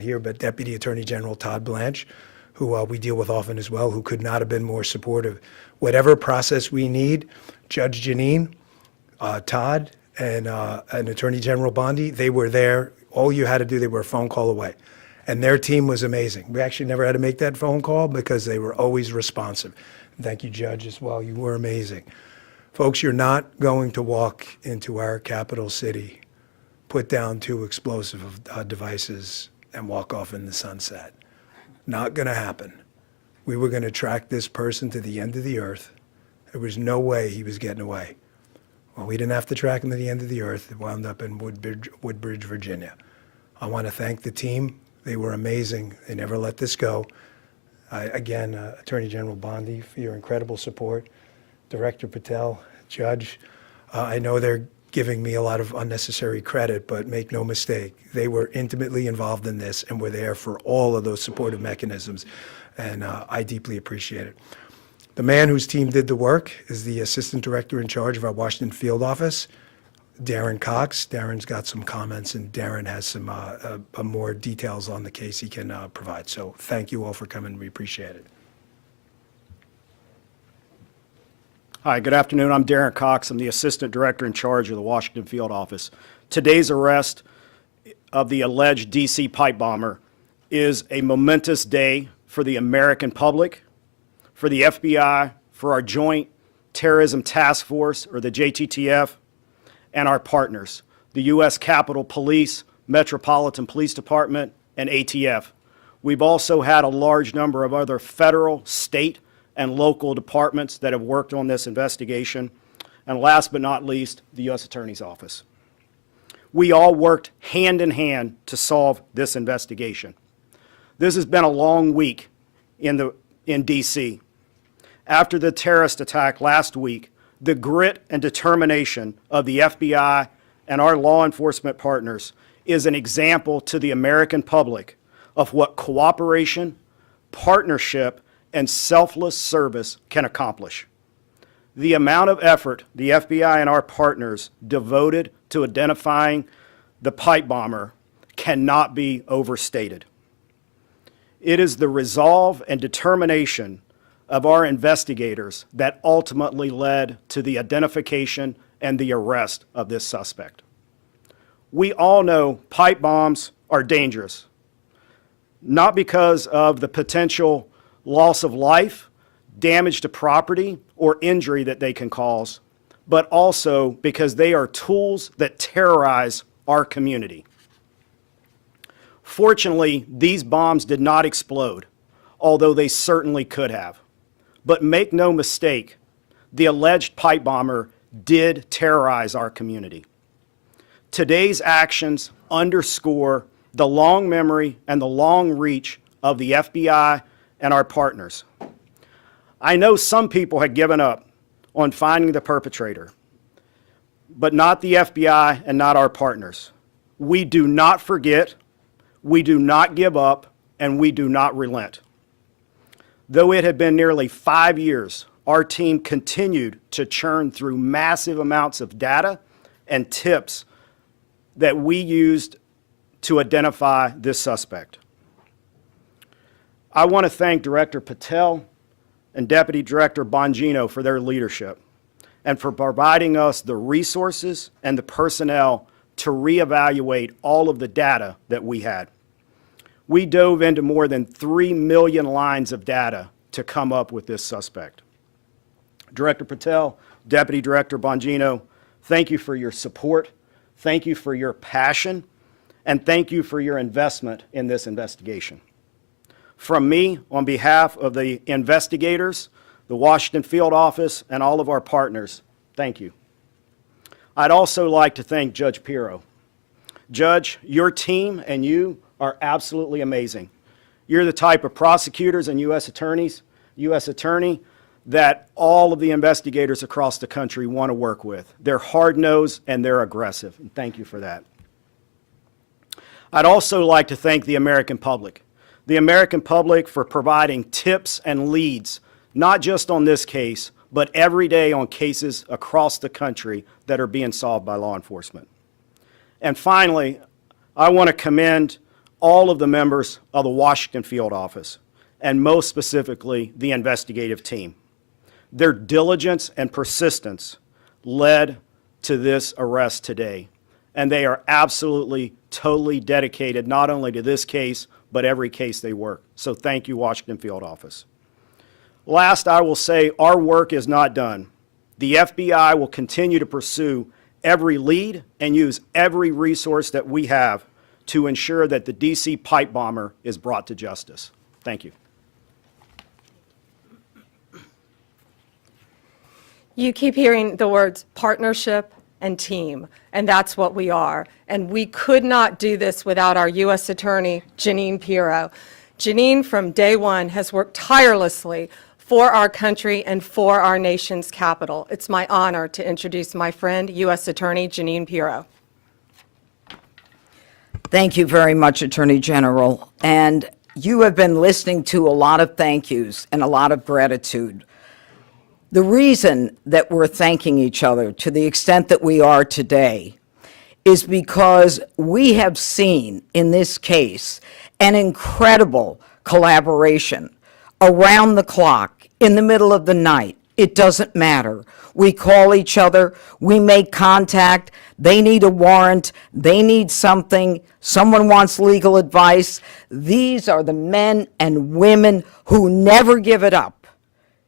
here, but Deputy Attorney General Todd Blanche, who we deal with often as well, who could not have been more supportive. Whatever process we need, Judge Janine, Todd, and Attorney General Bondi, they were there. All you had to do, they were a phone call away. And their team was amazing. We actually never had to make that phone call because they were always responsive. And thank you, Judge, as well. You were amazing. Folks, you're not going to walk into our capital city, put down 2 explosive devices, and walk off in the sunset. Not going to happen. We were going to track this person to the end of the earth. There was no way he was getting away. Well, we didn't have to track him to the end of the earth. It wound up in Woodbridge, Virginia. I want to thank the team. They were amazing. They never let this go. Again, Attorney General Bondi, for your incredible support. Director Patel, Judge, I know they're giving me a lot of unnecessary credit, but make no mistake, they were intimately involved in this and were there for all of those supportive mechanisms, and I deeply appreciate it. The man whose team did the work is the Assistant Director in charge of our Washington field office, Darren Cox. Darren's got some comments, and Darren has some more details on the case he can provide. So thank you all for coming. We appreciate it. Hi, good afternoon. I'm Darren Cox. I'm the Assistant Director in charge of the Washington field office. Today's arrest of the alleged D.C. pipe bomber is a momentous day for the American public, for the FBI, for our Joint Terrorism Task Force, or the JTTF, and our partners, the U.S. Capitol Police, Metropolitan Police Department, and ATF. We've also had a large number of other federal, state, and local departments that have worked on this investigation. And last but not least, the U.S. Attorney's Office. We all worked hand in hand to solve this investigation. This has been a long week in D.C. After the terrorist attack last week, the grit and determination of the FBI and our law enforcement partners is an example to the American public of what cooperation, partnership, and selfless service can accomplish. The amount of effort the FBI and our partners devoted to identifying the pipe bomber cannot be overstated. It is the resolve and determination of our investigators that ultimately led to the identification and the arrest of this suspect. We all know pipe bombs are dangerous, not because of the potential loss of life, damage to property, or injury that they can cause, but also because they are tools that terrorize our community. Fortunately, these bombs did not explode, although they certainly could have. But make no mistake, the alleged pipe bomber did terrorize our community. Today's actions underscore the long memory and the long reach of the FBI and our partners. I know some people had given up on finding the perpetrator, but not the FBI and not our partners. We do not forget, we do not give up, and we do not relent. Though it had been nearly 5 years, our team continued to churn through massive amounts of data and tips that we used to identify this suspect. I want to thank Director Patel and Deputy Director Bongino for their leadership and for providing us the resources and the personnel to reevaluate all of the data that we had. We dove into more than 3 million lines of data to come up with this suspect. Director Patel, Deputy Director Bongino, thank you for your support, thank you for your passion, and thank you for your investment in this investigation. From me, on behalf of the investigators, the Washington field office, and all of our partners, thank you. I'd also like to thank Judge Pirro. Judge, your team and you are absolutely amazing. You're the type of prosecutors and U.S. attorney, that all of the investigators across the country want to work with. They're hard-nosed and they're aggressive, and thank you for that. I'd also like to thank the American public. The American public for providing tips and leads, not just on this case, but every day on cases across the country that are being solved by law enforcement. And finally, I want to commend all of the members of the Washington field office, and most specifically, the investigative team. Their diligence and persistence led to this arrest today, and they are absolutely, totally dedicated not only to this case, but every case they work. So thank you, Washington field office. Last, I will say our work is not done. The FBI will continue to pursue every lead and use every resource that we have to ensure that the DC pipe bomber is brought to justice. Thank you. You keep hearing the words partnership and team, and that's what we are. And we could not do this without our U.S. Attorney, Jeanine Pirro. Jeanine, from day one, has worked tirelessly for our country and for our nation's capital. It's my honor to introduce my friend, U.S. Attorney Jeanine Pirro. Thank you very much, Attorney General. And you have been listening to a lot of thank yous and a lot of gratitude. The reason that we're thanking each other to the extent that we are today is because we have seen in this case an incredible collaboration around the clock, in the middle of the night. It doesn't matter. We call each other, we make contact, they need a warrant, they need something, someone wants legal advice. These are the men and women who never give it up.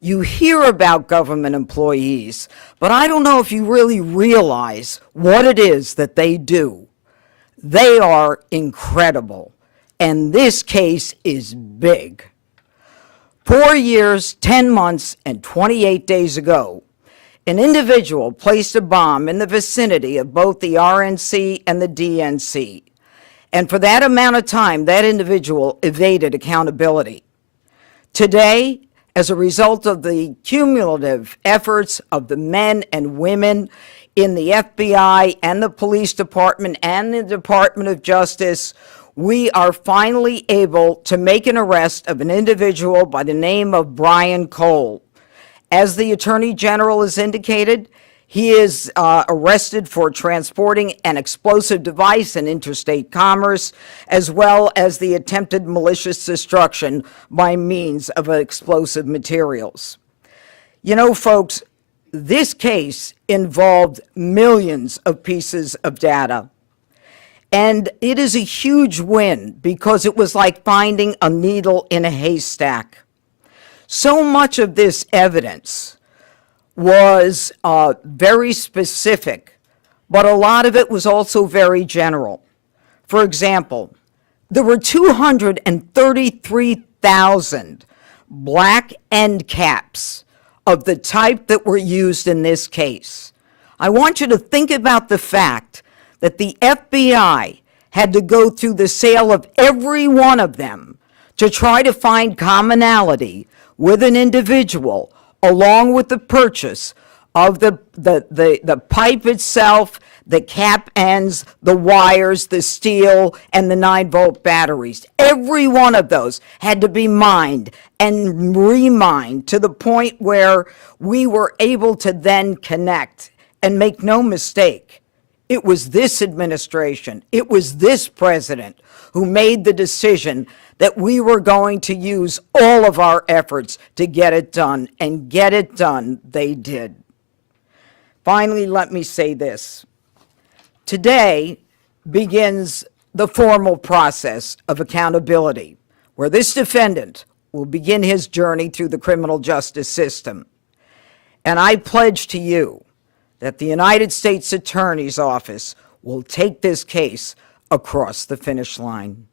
You hear about government employees, but I don't know if you really realize what it is that they do. They are incredible, and this case is big. 4 years, 10 months, and 28 days ago, an individual placed a bomb in the vicinity of both the RNC and the DNC. And for that amount of time, that individual evaded accountability. Today, as a result of the cumulative efforts of the men and women in the FBI and the police department and the Department of Justice, we are finally able to make an arrest of an individual by the name of Brian Cole. As the Attorney General has indicated, he is arrested for transporting an explosive device in interstate commerce, as well as the attempted malicious destruction by means of explosive materials. You know, folks, this case involved millions of pieces of data. And it is a huge win because it was like finding a needle in a haystack. So much of this evidence was very specific, but a lot of it was also very general. For example, there were 233,000 black end caps of the type that were used in this case. I want you to think about the fact that the FBI had to go through the sale of every one of them to try to find commonality with an individual, along with the purchase of the pipe itself, the cap ends, the wires, the steel, and the 9-volt batteries. Every one of those had to be mined and remined to the point where we were able to then connect. And make no mistake, it was this administration, it was this president who made the decision that we were going to use all of our efforts to get it done, and get it done they did. Finally, let me say this. Today begins the formal process of accountability, where this defendant will begin his journey through the criminal justice system. And I pledge to you that the United States Attorney's Office will take this case across the finish line.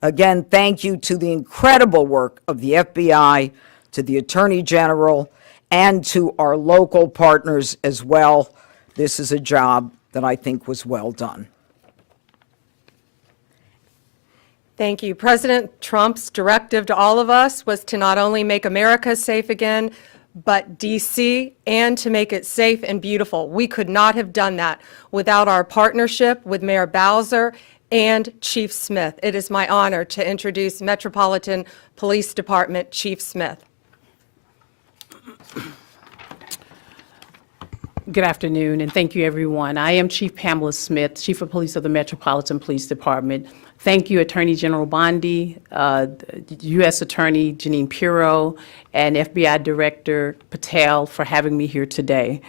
Again, thank you to the incredible work of the FBI, to the Attorney General, and to our local partners as well. This is a job that I think was well done. Thank you. President Trump's directive to all of us was to not only make America safe again, but D.C., and to make it safe and beautiful. We could not have done that without our partnership with Mayor Bowser and Chief Smith. It is my honor to introduce Metropolitan Police Department Chief Smith. Good afternoon, and thank you, everyone. I am Chief Pamela Smith, Chief of Police of the Metropolitan Police Department. Thank you, Attorney General Bondi, U.S. Attorney Jeanine Pirro, and FBI Director Patel for having me here today.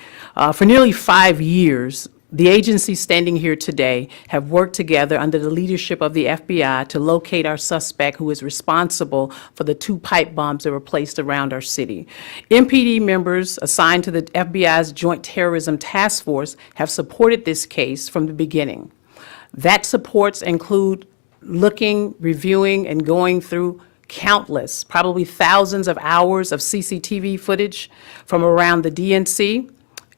For nearly 5 years, the agencies standing here today have worked together under the leadership of the FBI to locate our suspect who is responsible for the 2 pipe bombs that were placed around our city. MPD members assigned to the FBI's Joint Terrorism Task Force have supported this case from the beginning. That supports include looking, reviewing, and going through countless, probably thousands of hours of CCTV footage from around the DNC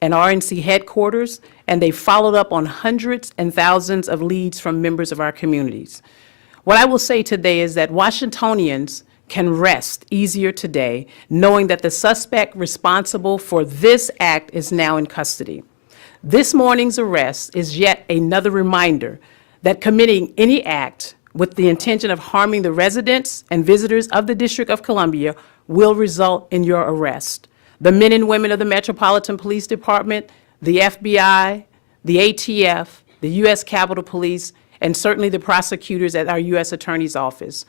and RNC headquarters, and they followed up on hundreds and thousands of leads from members of our communities. What I will say today is that Washingtonians can rest easier today knowing that the suspect responsible for this act is now in custody. This morning's arrest is yet another reminder that committing any act with the intention of harming the residents and visitors of the District of Columbia will result in your arrest. The men and women of the Metropolitan Police Department, the FBI, the ATF, the U.S. Capitol Police, and certainly the prosecutors at our U.S. Attorney's Office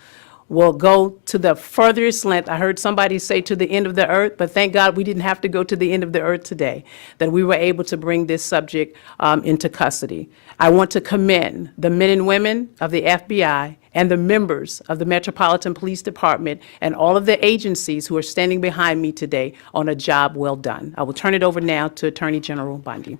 will go to the furthest length. I heard somebody say to the end of the earth, but thank God we didn't have to go to the end of the earth today, that we were able to bring this subject into custody. I want to commend the men and women of the FBI and the members of the Metropolitan Police Department and all of the agencies who are standing behind me today on a job well done. I will turn it over now to Attorney General Bondi.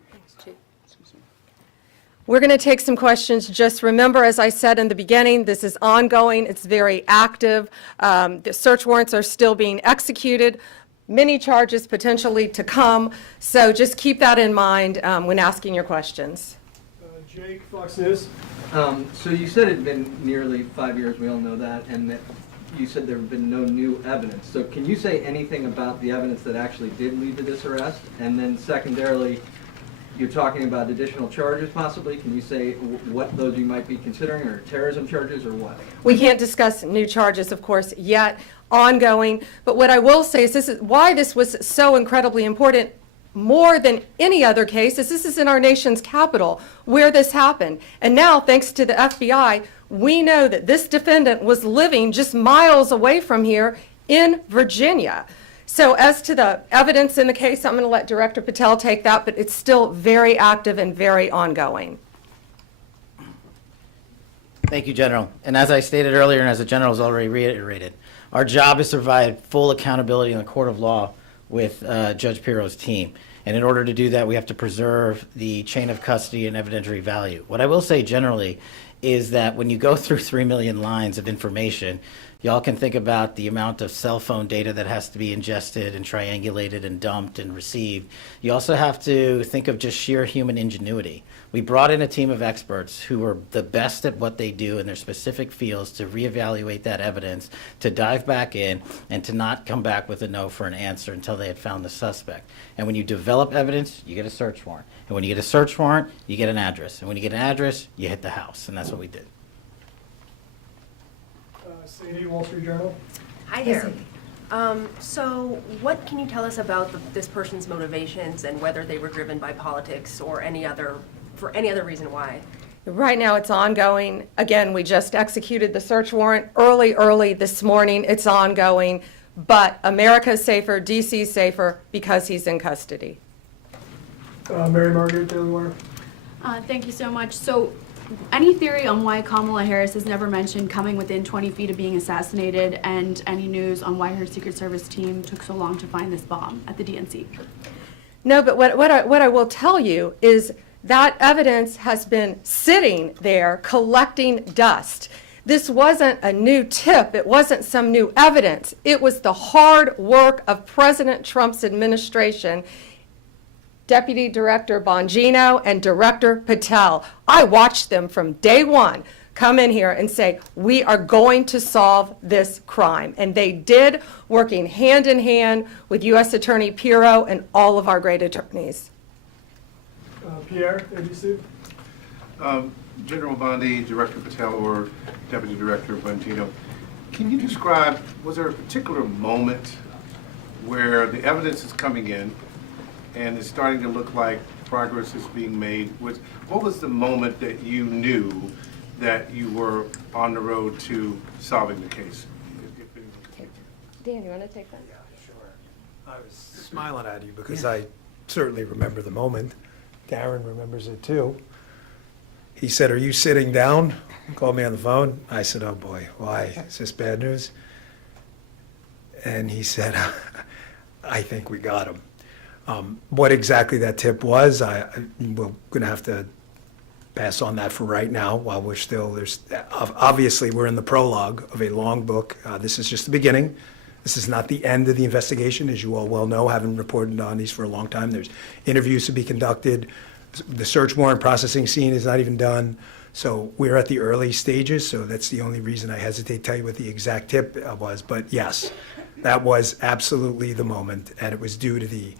We're going to take some questions. Just remember, as I said in the beginning, this is ongoing. It's very active. The search warrants are still being executed. Many charges potentially to come. So just keep that in mind when asking your questions. Jake, Fox News. So you said it had been nearly 5 years, we all know that, and that you said there have been no new evidence. So can you say anything about the evidence that actually did lead to this arrest? And then secondarily, you're talking about additional charges possibly. Can you say what those you might be considering, or terrorism charges, or what? We can't discuss new charges, of course, yet, ongoing. But what I will say is this is why this was so incredibly important, more than any other case, is this is in our nation's capital where this happened. And now, thanks to the FBI, we know that this defendant was living just miles away from here in Virginia. So as to the evidence in the case, I'm going to let Director Patel take that, but it's still very active and very ongoing. Thank you, General. And as I stated earlier, and as the General has already reiterated, our job is to provide full accountability in the court of law with Judge Pirro's team. And in order to do that, we have to preserve the chain of custody and evidentiary value. What I will say generally is that when you go through 3 million lines of information, y'all can think about the amount of cell phone data that has to be ingested and triangulated and dumped and received. You also have to think of just sheer human ingenuity. We brought in a team of experts who are the best at what they do in their specific fields to reevaluate that evidence, to dive back in, and to not come back with a no for an answer until they had found the suspect. And when you develop evidence, you get a search warrant. And when you get a search warrant, you get an address. And when you get an address, you hit the house. And that's what we did. Sadie, Wall Street Journal. Hi there. So what can you tell us about this person's motivations and whether they were driven by politics or for any other reason why? Right now, it's ongoing. Again, we just executed the search warrant early this morning. It's ongoing. But America's safer, DC's safer because he's in custody. Mary Margaret, Daily Wire. Thank you so much. So any theory on why Kamala Harris has never mentioned coming within 20 feet of being assassinated, and any news on why her Secret Service team took so long to find this bomb at the DNC? No, but what I will tell you is that evidence has been sitting there collecting dust. This wasn't a new tip. It wasn't some new evidence. It was the hard work of President Trump's administration, Deputy Director Bongino and Director Patel. I watched them from day one come in here and say, we are going to solve this crime. And they did, working hand in hand with U.S. Attorney Pirro and all of our great attorneys. Pierre, ABC. General Bondi, Director Patel, or Deputy Director Bongino, can you describe, was there a particular moment where the evidence is coming in and it's starting to look like progress is being made? What was the moment that you knew that you were on the road to solving the case? Dan, you want to take that? Sure. I was smiling at you because I certainly remember the moment. Darren remembers it too. He said, "Are you sitting down?" He called me on the phone. I said, "Oh boy, why? Is this bad news?" And he said, "I think we got him." What exactly that tip was, we're going to have to pass on that for right now while obviously we're in the prologue of a long book. This is just the beginning. This is not the end of the investigation, as you all well know, having reported on these for a long time. There's interviews to be conducted. The search warrant processing scene is not even done. So we're at the early stages, so that's the only reason I hesitate to tell you what the exact tip was. But yes, that was absolutely the moment, and it was due to the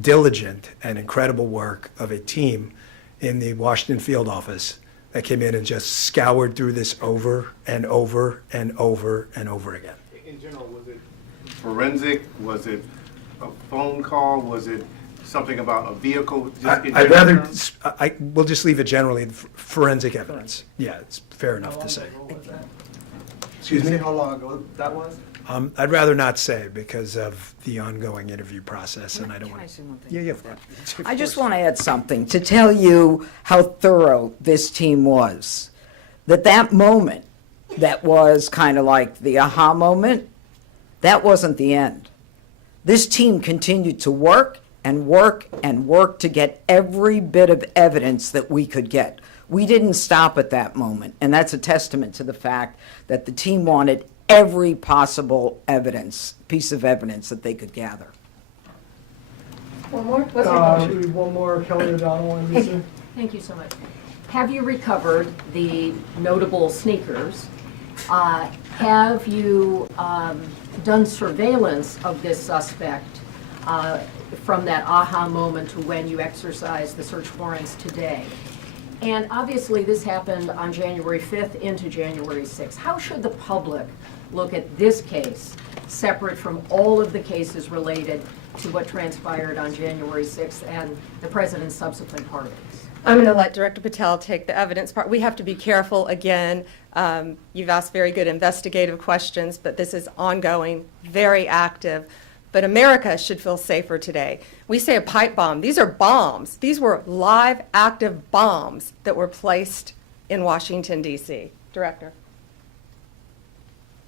diligent and incredible work of a team in the Washington field office that came in and just scoured through this over and over and over and over again. In general, was it forensic? Was it a phone call? Was it something about a vehicle? Just in I'd general rather, terms? we'll just leave it generally forensic evidence. Yeah, it's fair enough to say. Excuse me? How long ago that was? I'd rather not say because of the ongoing interview process, and I don't Can I want to. say one thing? Yeah, yeah. of I just course. want to add something to tell you how thorough this team was. That moment that was kind of like the aha moment, that wasn't the end. This team continued to work and work and work to get every bit of evidence that we could get. We didn't stop at that moment, and that's a testament to the fact that the team wanted every possible piece of evidence that they could gather. One more? What's your motion? One more, Kelly O'Donnell, NBC. Thank you so much. Have you recovered the notable sneakers? Have you done surveillance of this suspect from that aha moment to when you exercised the search warrants today? And obviously, this happened on January 5th into January 6th. How should the public look at this case, separate from all of the cases related to what transpired on January 6th and the president's subsequent pardons? I'm going to let Director Patel take the evidence part. We have to be careful, again. You've asked very good investigative questions, but this is ongoing, very active. But America should feel safer today. We say a pipe bomb. These are bombs. These were live, active bombs that were placed in Washington, D.C. Director.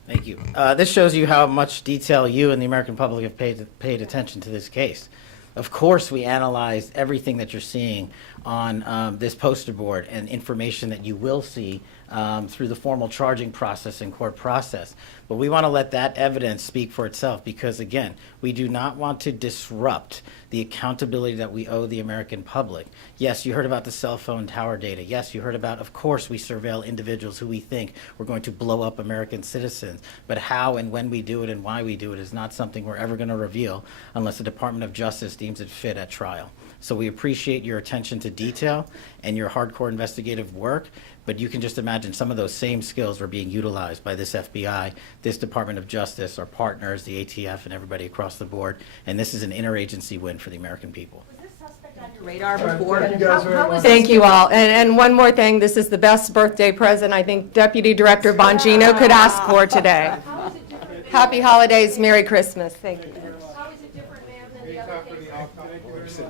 Thank you. This shows you how much detail you and the American public have paid attention to this case. Of course, we analyzed everything that you're seeing on this poster board and information that you will see through the formal charging process and court process. But we want to let that evidence speak for itself because, again, we do not want to disrupt the accountability that we owe the American public. Yes, you heard about the cell phone tower data. Yes, you heard about, of course, we surveil individuals who we think we're going to blow up American citizens. But how and when we do it and why we do it is not something we're ever going to reveal unless the Department of Justice deems it fit at trial. So we appreciate your attention to detail and your hardcore investigative work, but you can just imagine some of those same skills were being utilized by this FBI, this Department of Justice, our partners, the ATF, and everybody across the board. And this is an interagency win for the American people. Was this suspect on your radar before? Thank you guys very much. Thank you all. And one more thing, this is the best birthday present I think Deputy Director Bongino could ask for today. How is it different? Happy holidays, Merry Christmas. Thank you. How is it different, ma'am, than the other cases?